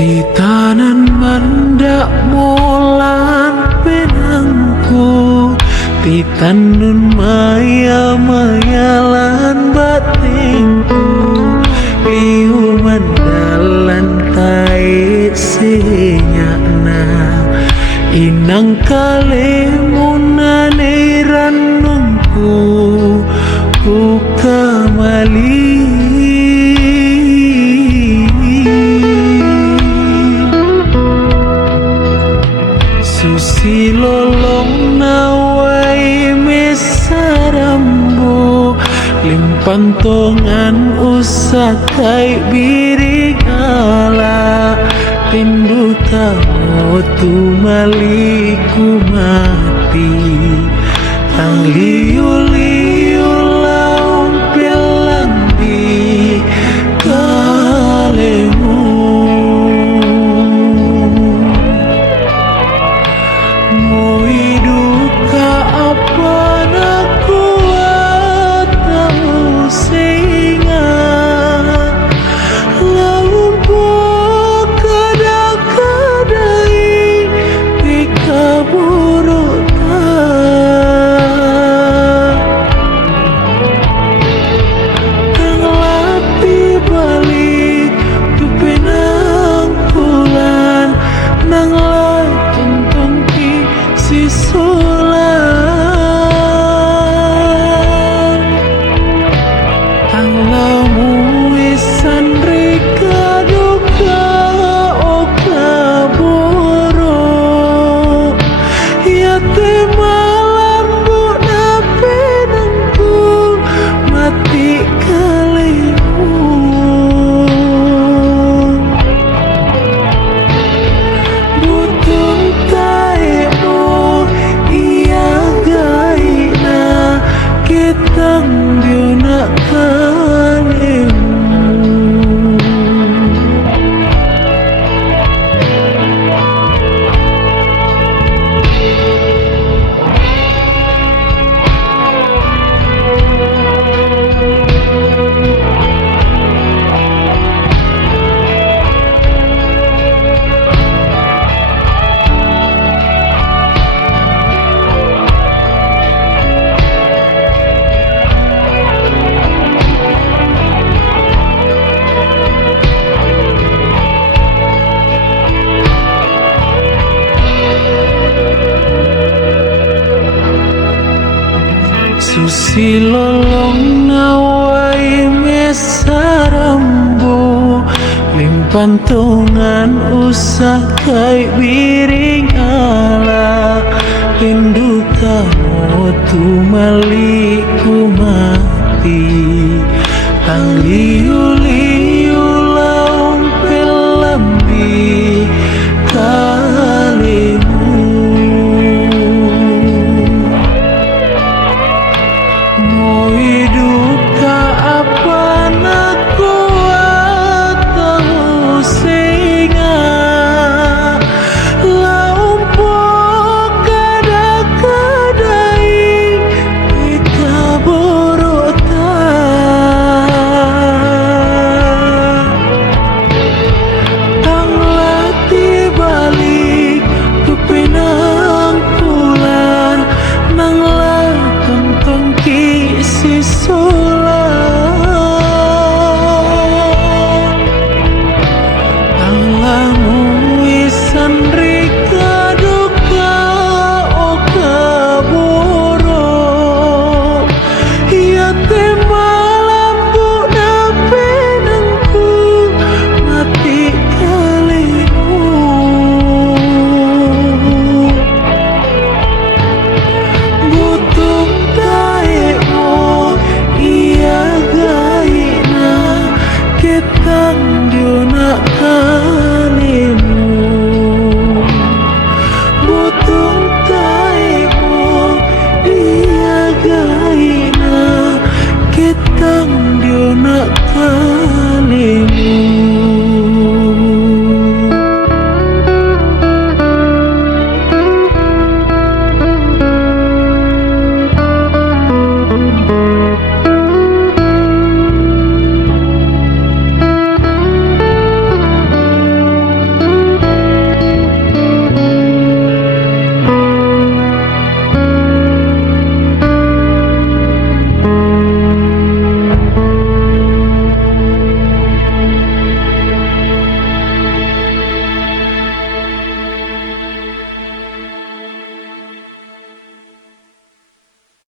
Titanan mandak molan penangku, titanun maya mayalan batinku, liu mandalan tait senyakna, inang kalemunane ranungku, ku kamali. Susi lolong nawai mesarambu, limpantongan usakai biring ala, tindu tamu tu maliku mati, tang liu-liu laung pelambi kalemu. Mau duka apa nak kuat tahu singa, laumpo kadang-kadang pika buruk kang lati balik tu penang pulan nang sisulan, ang lamu isan rika duka o kaburo, yate malam bu na penangku mati kalimu. Butung taemu iya gaina, kitang diuna kalimu. Susi lolong nawai mesarambu, limpantongan usakai biring ala, rindu kamu tu maliku mati, tang liu-liu laung pelambi kalimu. Mau duka apa nak kuat tahu singa, laumpo kadang-kadang pika buruk tang lati balik tu penang pulan nang tonton sisulan, ang lamu isan rika duka o kaburo, yate malam bu na penangku mati kalimu. Butung taemu iya gaina, kitang diuna kalimu. Butung taemu iya gaina, kitang diuna kalimu.